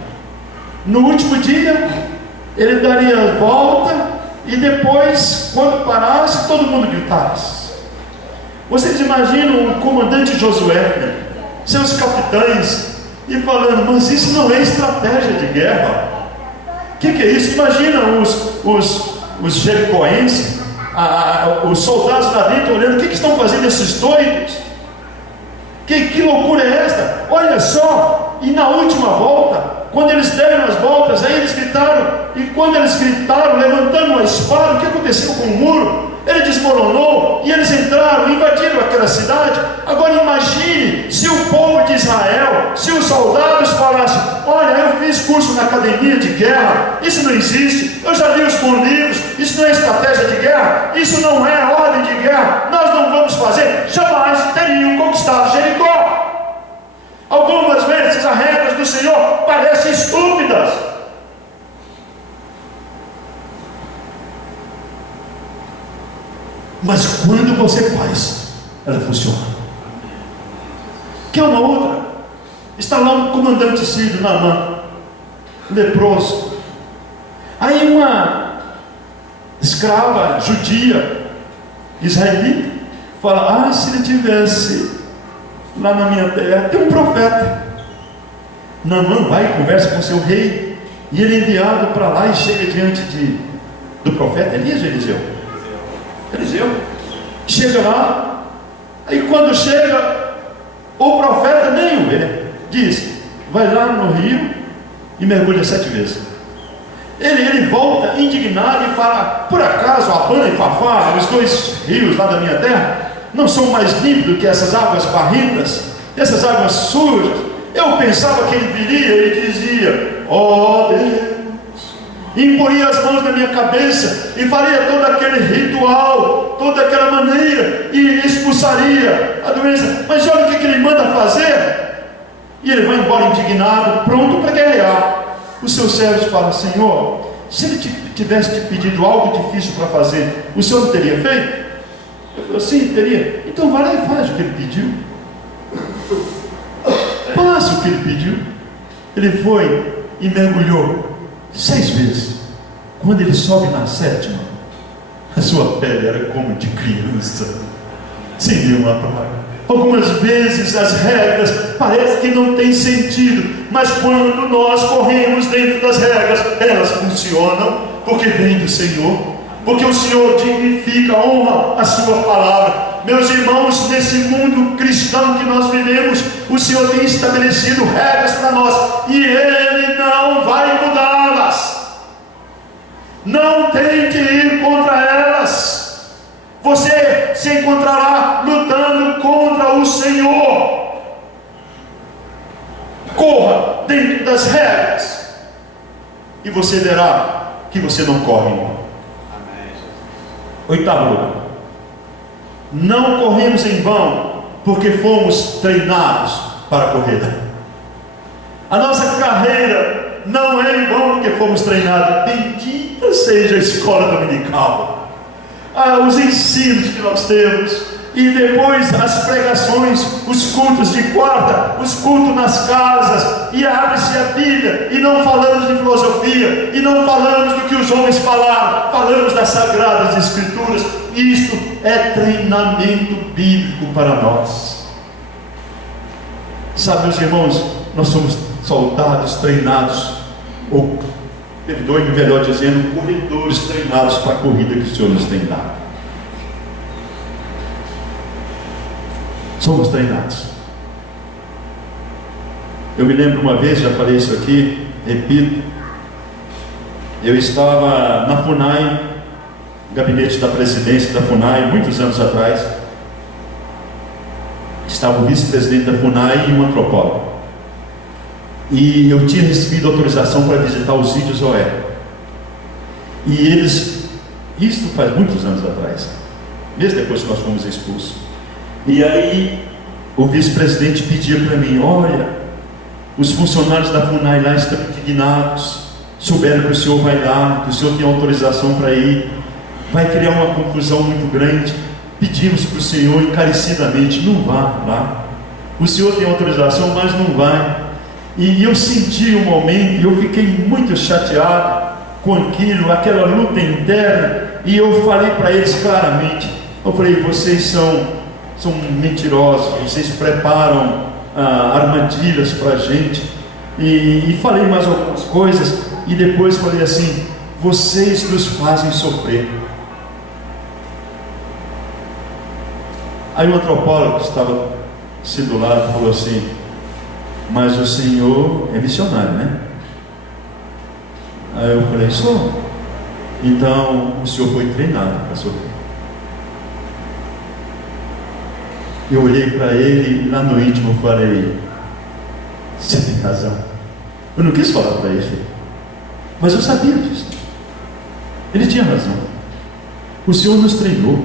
No último dia, ele daria a volta, e depois, quando parasse, todo mundo gritasse. Vocês imaginam o comandante Josué, seus capitães, e falando: mas isso não é estratégia de guerra. O que é isso? Imagina os jericoenses, os soldados lá dentro olhando: o que estão fazendo esses doidos? Que loucura é esta? Olha só. E na última volta, quando eles deram as voltas, aí eles gritaram, e quando eles gritaram, levantando a espada, o que aconteceu com o muro? Ele desmoronou, e eles entraram, invadiram aquela cidade. Agora imagine se o povo de Israel, se os soldados falassem: olha, eu fiz curso na academia de guerra, isso não existe, eu já li os bons livros, isso não é estratégia de guerra, isso não é ordem de guerra, nós não vamos fazer. Jamais teriam conquistado Jericó. Algumas vezes as regras do Senhor parecem estúpidas, mas quando você faz, ela funciona. Quer uma outra? Está lá um comandante sírio, Naamã, leproso. Aí uma escrava judia, israelita, fala: ah, se ele tivesse lá na minha terra, tem um profeta. Naamã vai e conversa com seu rei, e ele é enviado para lá e chega diante do profeta Elias ou Eliseu. Chega lá, aí quando chega, o profeta nem o vê, diz: vai lá no rio e mergulha 7 vezes. Ele volta indignado e fala: por acaso Abana e Fafá, os 2 rios lá da minha terra, não são mais límpidos que essas águas barrentas, essas águas sujas? Eu pensava que ele viria e dizia: ó Deus, imporia as mãos na minha cabeça e faria todo aquele ritual, toda aquela maneira, e expulsaria a doença. Mas olha o que ele manda fazer, e ele vai embora indignado, pronto para guerrear. Os seus servos falam: Senhor, se ele tivesse te pedido algo difícil para fazer, o Senhor não teria feito? Ele falou: sim, teria. Então vai lá e faz o que ele pediu. Vai o que ele pediu? Ele foi e mergulhou 6 vezes. Quando ele sobe na 7ª, a sua pele era como de criança, sem nenhuma praga. Algumas vezes as regras parece que não têm sentido, mas quando nós corremos dentro das regras, elas funcionam, porque vem do Senhor, porque o Senhor dignifica, honra a sua palavra. Meus irmãos, nesse mundo cristão que nós vivemos, o Senhor tem estabelecido regras para nós, e Ele não vai mudá-las. Não tem que ir contra elas. Você se encontrará lutando contra o Senhor. Corra dentro das regras, e você verá que você não corre em vão. 8º lugar: não corremos em vão, porque fomos treinados para a corrida. A nossa carreira não é em vão, porque fomos treinados. Bendita seja a escola dominical, os ensinos que nós temos, e depois as pregações, os cultos de quarta, os cultos nas casas, e abre-se a Bíblia, e não falamos de filosofia, e não falamos do que os homens falaram, falamos das Sagradas Escrituras. Isto é treinamento bíblico para nós. Sabe, meus irmãos, nós somos soldados treinados, ou perdoe-me, melhor dizendo, corredores treinados para a corrida que o Senhor nos tem dado. Somos treinados. Eu me lembro uma vez, já falei isso aqui, repito, eu estava na FUNAI, gabinete da presidência da FUNAI, muitos anos atrás. Estava o vice-presidente da FUNAI e um antropólogo, e eu tinha recebido autorização para visitar os índios Oé, e eles, isso faz muitos anos atrás, mesmo depois que nós fomos expulsos. E aí o vice-presidente pedia para mim: olha, os funcionários da FUNAI lá estão indignados, souberam que o senhor vai lá, que o senhor tem autorização para ir, vai criar uma confusão muito grande, pedimos para o senhor encarecidamente, não vá lá, o senhor tem autorização, mas não vai. E eu senti um momento, e eu fiquei muito chateado com aquilo, aquela luta interna, e eu falei para eles claramente, eu falei: vocês são mentirosos, vocês preparam armadilhas para a gente, e falei mais algumas coisas, e depois falei assim: vocês nos fazem sofrer. Aí o antropólogo que estava assim do lado falou assim: mas o senhor é missionário, né? Aí eu falei: sou. Então o senhor foi treinado para sofrer. Eu olhei para ele e lá no íntimo falei: você tem razão. Eu não quis falar para ele, mas eu sabia disso. Ele tinha razão. O Senhor nos treinou,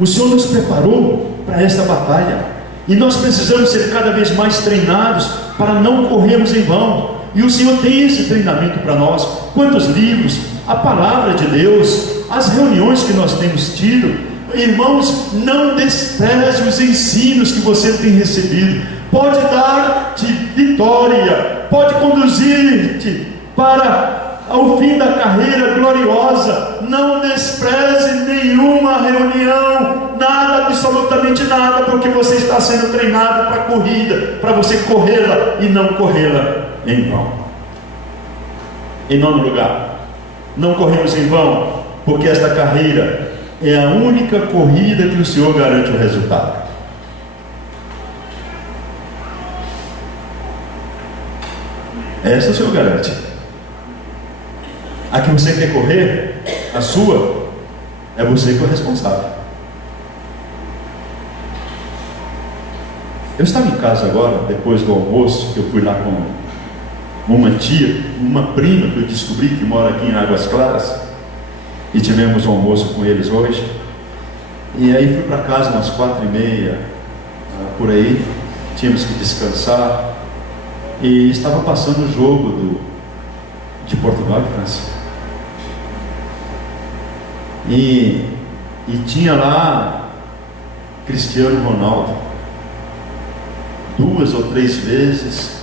o Senhor nos preparou para esta batalha, e nós precisamos ser cada vez mais treinados para não corrermos em vão. E o Senhor tem esse treinamento para nós. Quantos livros, a palavra de Deus, as reuniões que nós temos tido. Irmãos, não despreze os ensinos que você tem recebido. Pode dar-te vitória, pode conduzir-te para o fim da carreira gloriosa. Não despreze nenhuma reunião, nada, absolutamente nada, porque você está sendo treinado para a corrida, para você corrê-la e não corrê-la em vão. Em nono lugar, não corremos em vão, porque esta carreira é a única corrida que o Senhor garante o resultado. Esta o Senhor garante. A que você quer correr, a sua, é você que é o responsável. Eu estava em casa agora, depois do almoço, que eu fui lá com uma tia, uma prima que eu descobri que mora aqui em Águas Claras, e tivemos um almoço com eles hoje. E aí fui para casa umas 4h30, por aí, tínhamos que descansar, e estava passando o jogo de Portugal e França, e tinha lá Cristiano Ronaldo, 2 ou 3 vezes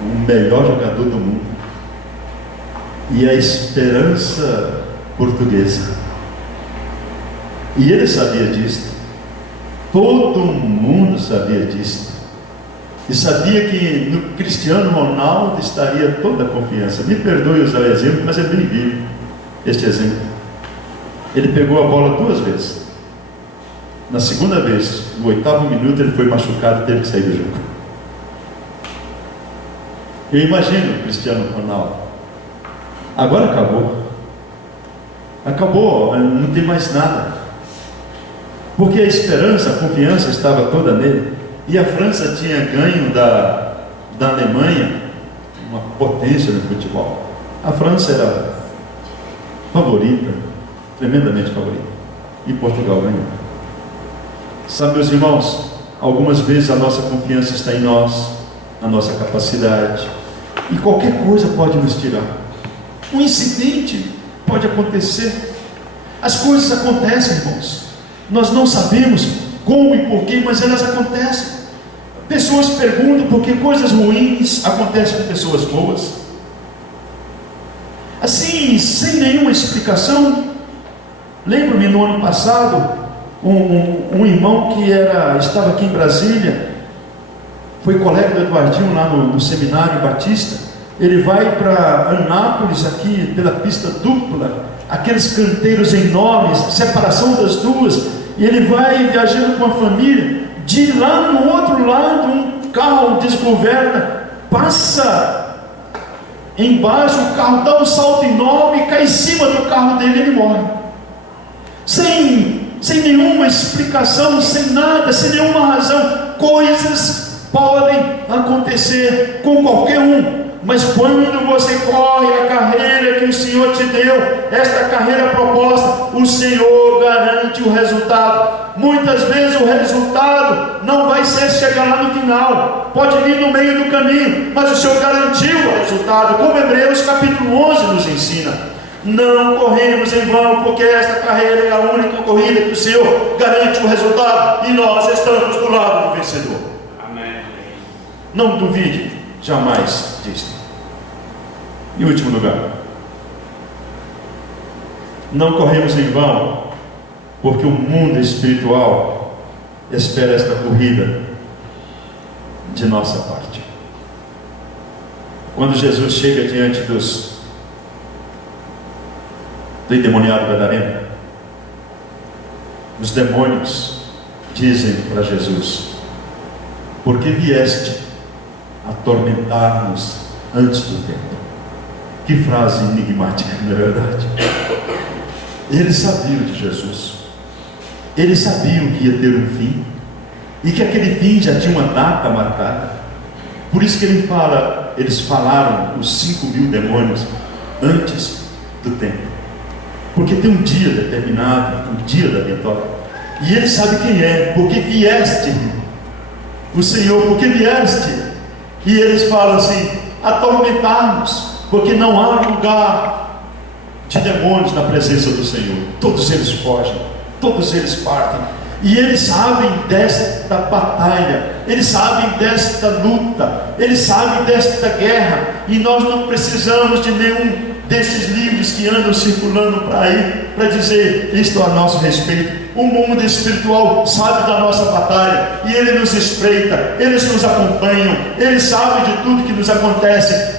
o melhor jogador do mundo e a esperança portuguesa. E ele sabia disso. Todo mundo sabia disso. E sabia que no Cristiano Ronaldo estaria toda a confiança. Me perdoe usar o exemplo, mas é bem vivo este exemplo. Ele pegou a bola 2 vezes. Na segunda vez, no 8º minuto, ele foi machucado e teve que sair do jogo. Eu imagino o Cristiano Ronaldo. Agora acabou. Acabou, não tem mais nada. Porque a esperança, a confiança estava toda nele. E a França tinha ganho da Alemanha, uma potência no futebol. A França era favorita, tremendamente favorita. E Portugal ganhou. Sabe, meus irmãos, algumas vezes a nossa confiança está em nós, na nossa capacidade. E qualquer coisa pode nos tirar. Um incidente pode acontecer. As coisas acontecem, irmãos. Nós não sabemos como e porquê, mas elas acontecem. Pessoas perguntam por que coisas ruins acontecem com pessoas boas. Assim, sem nenhuma explicação. Lembro-me no ano passado, um irmão que estava aqui em Brasília, foi colega do Eduardinho lá no Seminário Batista. Ele vai para Anápolis, aqui pela pista dupla, aqueles canteiros enormes, separação das duas, e ele vai viajando com a família. De lá no outro lado, um carro desgoverna, passa embaixo, o carro dá um salto enorme, cai em cima do carro dele e ele morre. Sem nenhuma explicação, sem nada, sem nenhuma razão. Coisas podem acontecer com qualquer um. Mas quando você corre a carreira que o Senhor te deu, esta carreira proposta, o Senhor garante o resultado. Muitas vezes o resultado não vai ser chegar lá no final, pode vir no meio do caminho, mas o Senhor garantiu o resultado, como Hebreus capítulo 11 nos ensina. Não corremos em vão, porque esta carreira é a única corrida que o Senhor garante o resultado, e nós estamos do lado do vencedor. Amém. Não duvide jamais disso. Em último lugar, não corremos em vão, porque o mundo espiritual espera esta corrida de nossa parte. Quando Jesus chega diante do endemoniado gadareno, os demônios dizem para Jesus: por que vieste atormentar-nos antes do tempo? Que frase enigmática, não é verdade? Eles sabiam de Jesus, eles sabiam que ia ter um fim, e que aquele fim já tinha uma data marcada. Por isso que eles falaram, os 5.000 demônios, antes do tempo, porque tem um dia determinado, o dia da vitória, e ele sabe quem é. Porque vieste, o Senhor, porque vieste. E eles falam assim: atormentar-nos, porque não há lugar de demônios na presença do Senhor. Todos eles fogem, todos eles partem. E eles sabem desta batalha, eles sabem desta luta, eles sabem desta guerra. E nós não precisamos de nenhum desses livros que andam circulando para aí, para dizer isto a nosso respeito. O mundo espiritual sabe da nossa batalha, e ele nos espreita, eles nos acompanham, eles sabem de tudo que nos acontece.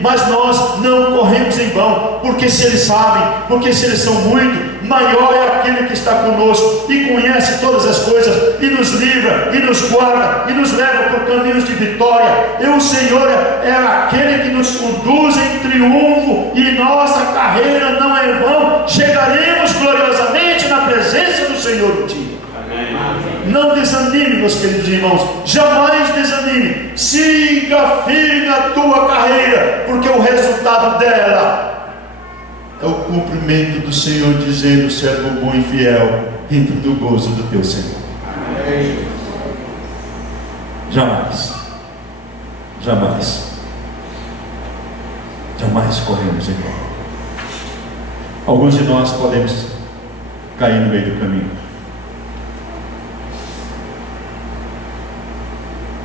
Mas nós não corremos em vão, porque se eles sabem, porque se eles são muito, maior é aquele que está conosco e conhece todas as coisas, e nos livra, e nos guarda, e nos leva por caminhos de vitória. E o Senhor é aquele que nos conduz em triunfo, e nossa carreira não é em vão. Chegaremos gloriosamente na presença do Senhor um dia. Não desanime, meus queridos irmãos, jamais desanime. Siga firme a tua carreira, porque o resultado dela é o cumprimento do Senhor, dizendo: servo bom e fiel, entra no gozo do teu Senhor. Amém. Jamais corremos em vão. Alguns de nós podemos cair no meio do caminho.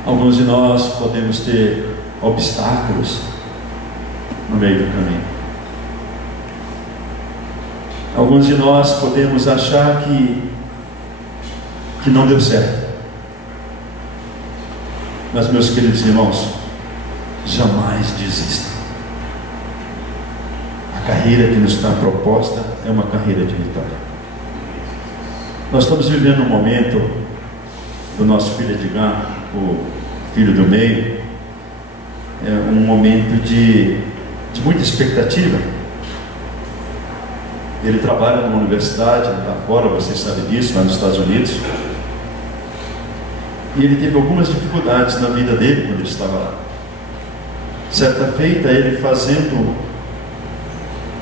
Alguns de nós podemos ter obstáculos no meio do caminho. Alguns de nós podemos achar que não deu certo. Mas, meus queridos irmãos, jamais desista. A carreira que nos está proposta é uma carreira de vitória. Nós estamos vivendo um momento do nosso filho Edgar, o filho do meio, é um momento de muita expectativa. Ele trabalha numa universidade lá fora, vocês sabem disso, lá nos Estados Unidos. E ele teve algumas dificuldades na vida dele quando ele estava lá. Certa feita, ele fazendo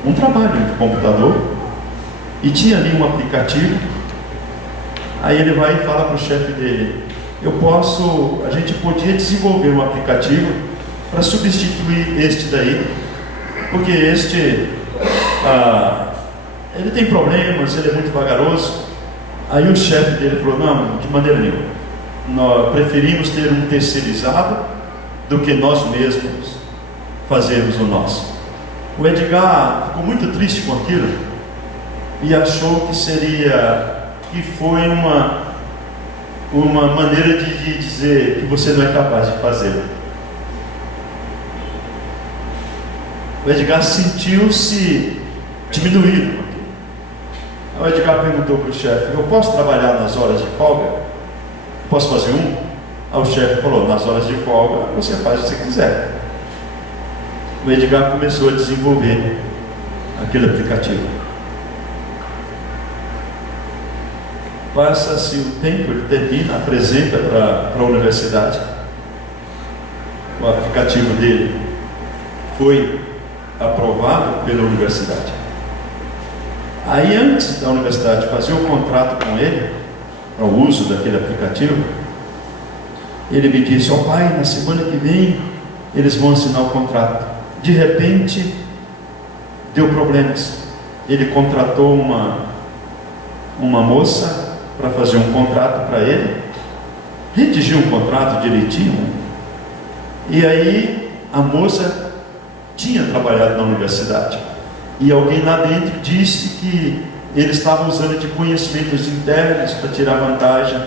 um trabalho de computador, e tinha ali um aplicativo. Aí ele vai e fala para o chefe dele: a gente podia desenvolver um aplicativo para substituir este daí, porque este ele tem problemas, ele é muito vagaroso. Aí o chefe dele falou: não, de maneira nenhuma. Nós preferimos ter um terceirizado do que nós mesmos fazermos o nosso. O Edgar ficou muito triste com aquilo e achou que foi uma maneira de dizer que você não é capaz de fazer. O Edgar sentiu-se diminuído. O Edgar perguntou para o chefe: eu posso trabalhar nas horas de folga? Posso fazer um? Aí o chefe falou: nas horas de folga você faz o que você quiser. O Edgar começou a desenvolver aquele aplicativo. Passa-se o tempo, ele termina, apresenta para a universidade. O aplicativo dele foi aprovado pela universidade. Aí, antes da universidade fazer o contrato com ele, para o uso daquele aplicativo, ele me disse: ó pai, na semana que vem eles vão assinar o contrato. De repente, deu problemas. Ele contratou uma moça para fazer um contrato para ele, redigiu um contrato direitinho, e aí a moça tinha trabalhado na universidade, e alguém lá dentro disse que ele estava usando de conhecimentos internos para tirar vantagem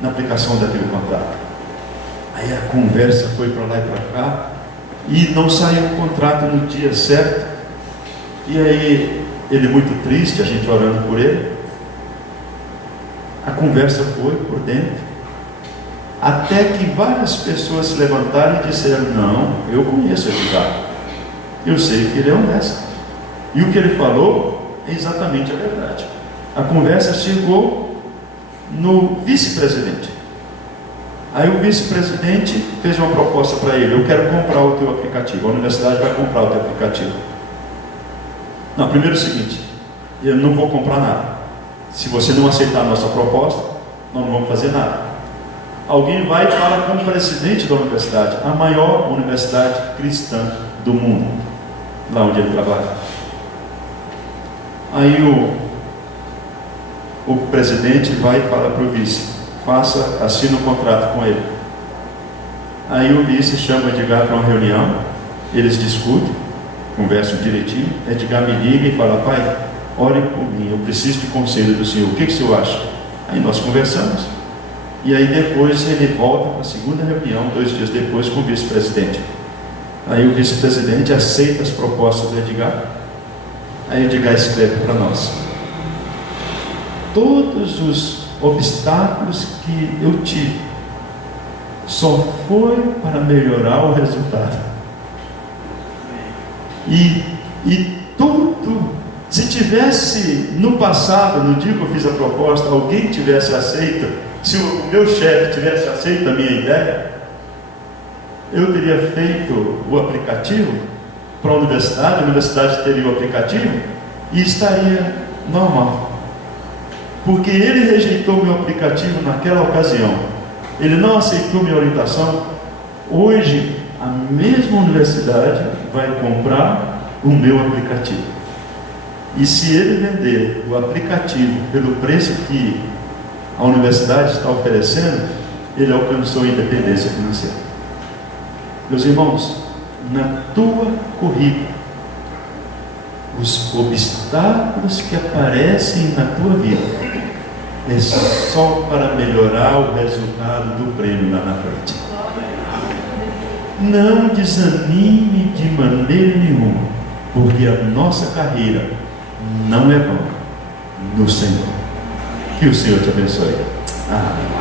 na aplicação daquele contrato. Aí a conversa foi para lá e para cá, e não saiu o contrato no dia certo. E aí ele muito triste, a gente orando por ele. A conversa foi por dentro, até que várias pessoas se levantaram e disseram: não, eu conheço esse cara, eu sei que ele é honesto, e o que ele falou é exatamente a verdade. A conversa chegou no vice-presidente. Aí o vice-presidente fez uma proposta para ele: eu quero comprar o teu aplicativo, a universidade vai comprar o teu aplicativo. Não, primeiro é o seguinte: eu não vou comprar nada. Se você não aceitar a nossa proposta, nós não vamos fazer nada. Alguém vai e fala com o presidente da universidade, a maior universidade cristã do mundo, lá onde ele trabalha. Aí o presidente vai e fala para o vice: assina um contrato com ele. Aí o vice chama Edgar para uma reunião, eles discutem, conversam direitinho. Edgar me liga e fala: pai, ore por mim, eu preciso de conselho do senhor, o que o senhor acha? Aí nós conversamos, e aí depois ele volta para a segunda reunião, 2 dias depois, com o vice-presidente. Aí o vice-presidente aceita as propostas do Edgar. Aí o Edgar escreve para nós: todos os obstáculos que eu tive só foi para melhorar o resultado. E tudo, se tivesse no passado, no dia que eu fiz a proposta, alguém tivesse aceito, se o meu chefe tivesse aceito a minha ideia, eu teria feito o aplicativo para a universidade teria o aplicativo e estaria normal. Porque ele rejeitou meu aplicativo naquela ocasião, ele não aceitou minha orientação. Hoje a mesma universidade vai comprar o meu aplicativo, e se ele vender o aplicativo pelo preço que a universidade está oferecendo, ele alcançou a independência financeira. Meus irmãos, na tua corrida, os obstáculos que aparecem na tua vida é só para melhorar o resultado do prêmio lá na frente. Não desanime de maneira nenhuma, porque a nossa carreira não é vã no Senhor. Que o Senhor te abençoe. Amém.